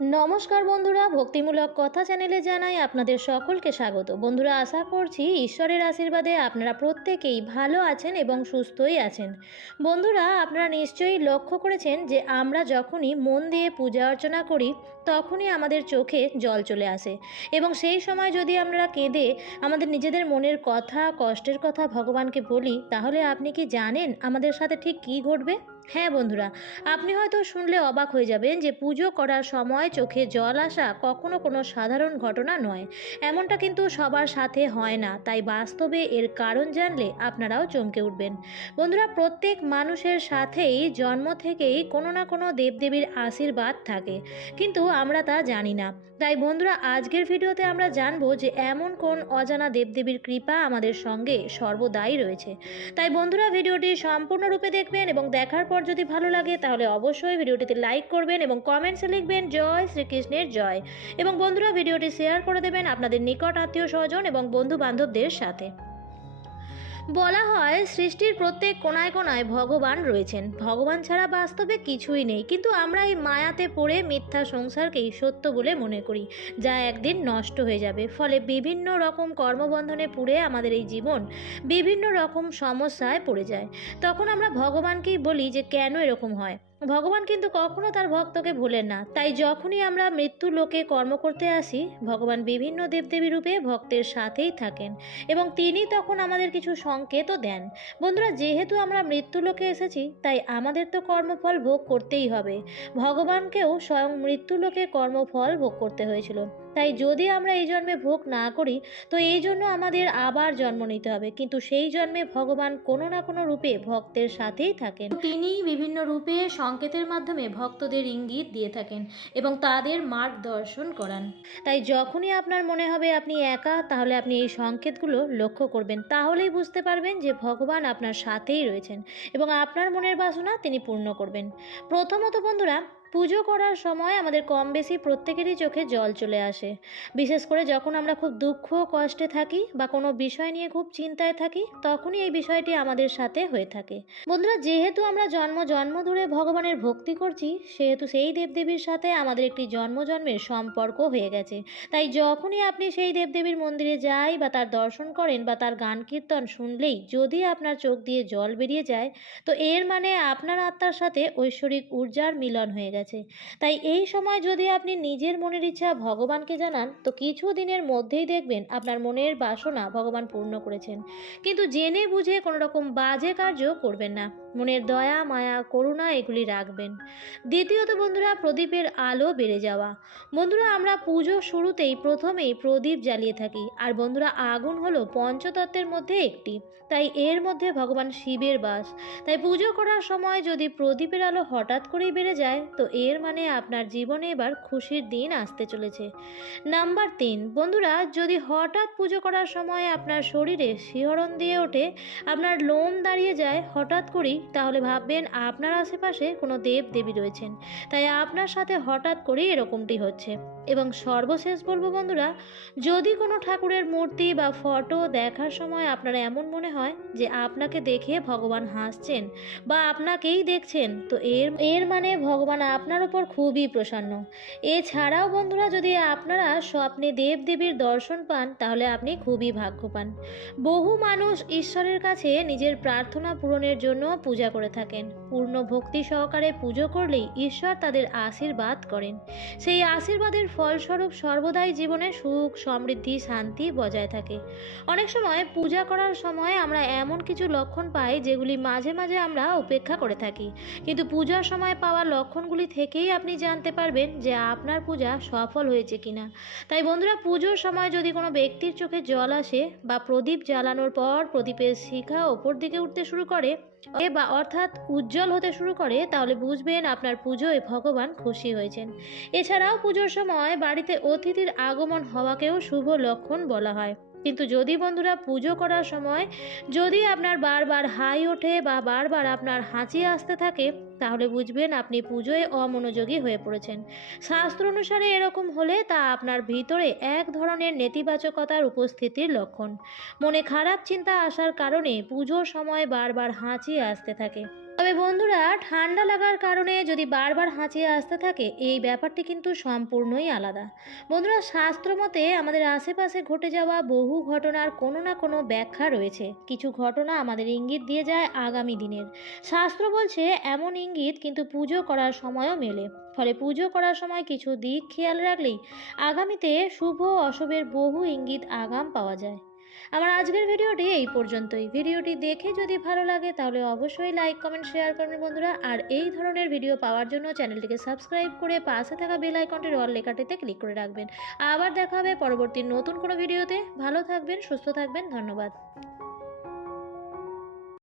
নমস্কার বন্ধুরা, ভক্তিমূলক কথা চ্যানেলে জানাই আপনাদের সকলকে স্বাগত। বন্ধুরা, আশা করছি ঈশ্বরের আশীর্বাদে আপনারা প্রত্যেকেই ভালো আছেন এবং সুস্থই আছেন। বন্ধুরা, আপনারা নিশ্চয়ই লক্ষ্য করেছেন যে আমরা যখনই মন দিয়ে পূজা অর্চনা করি তখনই আমাদের চোখে জল চলে আসে, এবং সেই সময় যদি আমরা কেঁদে আমাদের নিজেদের মনের কথা, কষ্টের কথা ভগবানকে বলি, তাহলে আপনি কি জানেন আমাদের সাথে ঠিক কী ঘটবে? হ্যাঁ বন্ধুরা, আপনি হয়তো শুনলে অবাক হয়ে যাবেন যে পুজো করার সময় চোখে জল আসা কখনো কোনো সাধারণ ঘটনা নয়। এমনটা কিন্তু সবার সাথে হয় না, তাই বাস্তবে এর কারণ জানলে আপনারাও চমকে উঠবেন। বন্ধুরা, প্রত্যেক মানুষের সাথেই জন্ম থেকেই কোনো না কোনো দেবদেবীর আশীর্বাদ থাকে, কিন্তু আমরা তা জানি না। তাই বন্ধুরা, আজকের ভিডিওতে আমরা জানবো যে এমন কোন অজানা দেবদেবীর কৃপা আমাদের সঙ্গে সর্বদাই রয়েছে। তাই বন্ধুরা, ভিডিওটি সম্পূর্ণরূপে দেখবেন এবং দেখার পর যদি ভালো লাগে তাহলে অবশ্যই ভিডিওটিতে লাইক করবেন এবং কমেন্টসে লিখবেন জয় শ্রীকৃষ্ণের জয়। এবং বন্ধুরা, ভিডিওটি শেয়ার করে দেবেন আপনাদের নিকট আত্মীয় স্বজন এবং বন্ধু বান্ধবদের সাথে। বলা হয় সৃষ্টির প্রত্যেক কোণায় কোণায় ভগবান রয়েছেন। ভগবান ছাড়া বাস্তবে কিছুই নেই, কিন্তু আমরা এই মায়াতে পড়ে মিথ্যা সংসারকেই সত্য বলে মনে করি, যা একদিন নষ্ট হয়ে যাবে। ফলে বিভিন্ন রকম কর্মবন্ধনে পুড়ে আমাদের এই জীবন বিভিন্ন রকম সমস্যায় পড়ে যায়। তখন আমরা ভগবানকেই বলি যে কেন এরকম হয়। ভগবান কিন্তু কখনো তার ভক্তকে ভোলেন না। তাই যখনই আমরা মৃত্যু লোকে কর্ম করতে আসি, ভগবান বিভিন্ন দেবদেবী রূপে ভক্তের সাথেই থাকেন এবং তিনি তখন আমাদের কিছু সংকেতও দেন। বন্ধুরা, যেহেতু আমরা মৃত্যুলোকে এসেছি, তাই আমাদের তো কর্মফল ভোগ করতেই হবে। ভগবানকেও স্বয়ং মৃত্যুলোকে কর্মফল ভোগ করতে হয়েছিল। তাই যদি আমরা এই জন্মে ভোগ না করি, তো এই জন্য আমাদের আবার জন্ম নিতে হবে, কিন্তু সেই জন্মে ভগবান কোনো না কোনো রূপে ভক্তের সাথেই থাকেন। তিনি বিভিন্ন রূপে সংকেতের মাধ্যমে ভক্তদের ইঙ্গিত দিয়ে থাকেন এবং তাদের মার্গদর্শন করান। তাই যখনই আপনার মনে হবে আপনি একা, তাহলে আপনি এই সংকেতগুলো লক্ষ্য করবেন। তাহলেই বুঝতে পারবেন যে ভগবান আপনার সাথেই রয়েছেন এবং আপনার মনের বাসনা তিনি পূর্ণ করবেন। প্রথমত বন্ধুরা, পুজো করার সময় আমাদের কম বেশি প্রত্যেকেরই চোখে জল চলে আসে। বিশেষ করে যখন আমরা খুব দুঃখ কষ্টে থাকি বা কোনো বিষয় নিয়ে খুব চিন্তায় থাকি, তখনই এই বিষয়টি আমাদের সাথে হয়ে থাকে। বন্ধুরা, যেহেতু আমরা জন্ম জন্ম ধরে ভগবানের ভক্তি করছি, সেহেতু সেই দেবদেবীর সাথে আমাদের একটি জন্মের সম্পর্ক হয়ে গেছে। তাই যখনই আপনি সেই দেবদেবীর মন্দিরে যাই বা তার দর্শন করেন বা তার গান কীর্তন শুনলেই যদি আপনার চোখ দিয়ে জল বেরিয়ে যায়, তো এর মানে আপনার আত্মার সাথে ঐশ্বরিক ঊর্জার মিলন হয়ে গেছে। তাই এই সময় যদি আপনি নিজের মনের ইচ্ছা ভগবানকে জানান, তো কিছু দিনের মধ্যেই দেখবেন আপনার মনের বাসনা ভগবান পূর্ণ করেছেন। কিন্তু জেনে বুঝে কোনো রকম বাজে কার্য করবেন না। মনের দয়া, মায়া, করুণা এগুলি রাখবেন। দ্বিতীয়ত বন্ধুরা, প্রদীপের আলো বেড়ে যাওয়া। বন্ধুরা, আমরা পুজো শুরুতেই প্রথমেই প্রদীপ জ্বালিয়ে থাকি, আর বন্ধুরা, আগুন হলো পঞ্চতত্ত্বের মধ্যে একটি। তাই এর মধ্যে ভগবান শিবের বাস। তাই পুজো করার সময় যদি প্রদীপের আলো হঠাৎ করেই বেড়ে যায়, তো এর মানে আপনার জীবনে এবার খুশির দিন আসতে চলেছে। নাম্বার 3, বন্ধুরা, যদি হঠাৎ পুজো করার সময় আপনার শরীরে শিহরণ দিয়ে ওঠে, আপনার লোম দাঁড়িয়ে যায় হঠাৎ করেই, তাহলে ভাববেন আপনার আশেপাশে কোনো দেব দেবী রয়েছেন। তাই আপনার সাথে হঠাৎ করেই এরকমটি হচ্ছে। এবং সর্বশেষ বলবো বন্ধুরা, যদি কোনো ঠাকুরের মূর্তি বা ফটো দেখার সময় আপনার এমন মনে হয় যে আপনাকে দেখে ভগবান হাসছেন বা আপনাকেই দেখছেন, তো এর মানে ভগবান আপনার উপর খুবই প্রসন্ন। এছাড়াও বন্ধুরা, যদি আপনারা স্বপ্নে দেবদেবীর দর্শন পান, তাহলে আপনি খুবই ভাগ্যবান। বহু মানুষ ঈশ্বরের কাছে নিজের প্রার্থনা পূরণের জন্য পূজা করে থাকেন। পূর্ণ ভক্তি সহকারে পুজো করলেই ঈশ্বর তাদের আশীর্বাদ করেন। সেই আশীর্বাদের ফলস্বরূপ সর্বদাই জীবনে সুখ, সমৃদ্ধি, শান্তি বজায় থাকে। অনেক সময় পূজা করার সময় আমরা এমন কিছু লক্ষণ পাই যেগুলি মাঝে মাঝে আমরা উপেক্ষা করে থাকি, কিন্তু পূজার সময় পাওয়া লক্ষণগুলি থেকেই আপনি জানতে পারবেন যে আপনার পূজা সফল হয়েছে কিনা। তাই বন্ধুরা, পুজোর সময় যদি কোনো ব্যক্তির চোখে জল আসে বা প্রদীপ জ্বালানোর পর প্রদীপের শিখা ওপর দিকে উঠতে শুরু করে বা অর্থাৎ উজ্জ্বল হতে শুরু করে, তাহলে বুঝবেন আপনার পুজোয় ভগবান খুশি হয়েছেন। এছাড়াও পুজোর সময় বাড়িতে অতিথির আগমন হওয়াকেও শুভ লক্ষণ বলা হয়। কিন্তু যদি বন্ধুরা পুজো করার সময় যদি আপনার বারবার হাই ওঠে বা বারবার আপনার হাঁচি আসতে থাকে, তাহলে বুঝবেন আপনি পুজোয় অমনোযোগী হয়ে পড়েছেন। শাস্ত্র অনুসারে এরকম হলে তা আপনার ভিতরে এক ধরনের নেতিবাচকতার উপস্থিতির লক্ষণ। মনে খারাপ চিন্তা আসার কারণে পুজোর সময় বারবার হাঁচি আসতে থাকে। তবে বন্ধুরা, ঠান্ডা লাগার কারণে যদি বারবার হাঁচি আসতে থাকে, এই ব্যাপারটি কিন্তু সম্পূর্ণই আলাদা। বন্ধুরা, শাস্ত্র মতে আমাদের আশেপাশে ঘটে যাওয়া বহু ঘটনার কোনো না কোনো ব্যাখ্যা রয়েছে। কিছু ঘটনা আমাদের ইঙ্গিত দিয়ে যায় আগামী দিনের। শাস্ত্র বলছে এমন ইঙ্গিত কিন্তু পুজো করার সময়ও মেলে। ফলে পুজো করার সময় কিছু দিক খেয়াল রাখলেই আগামীতে শুভ অশুভের বহু ইঙ্গিত আগাম পাওয়া যায়। আমার আজকের ভিডিওটি এই পর্যন্তই। ভিডিওটি দেখে যদি ভালো লাগে তাহলে অবশ্যই লাইক কমেন্ট শেয়ার করবেন বন্ধুরা। আর এই ধরনের ভিডিও পাওয়ার জন্য চ্যানেলটিকে সাবস্ক্রাইব করে পাশে থাকা বেল আইকনটির অল লেখাটিতে ক্লিক করে রাখবেন। আবার দেখা হবে পরবর্তী নতুন কোনো ভিডিওতে। ভালো থাকবেন, সুস্থ থাকবেন, ধন্যবাদ।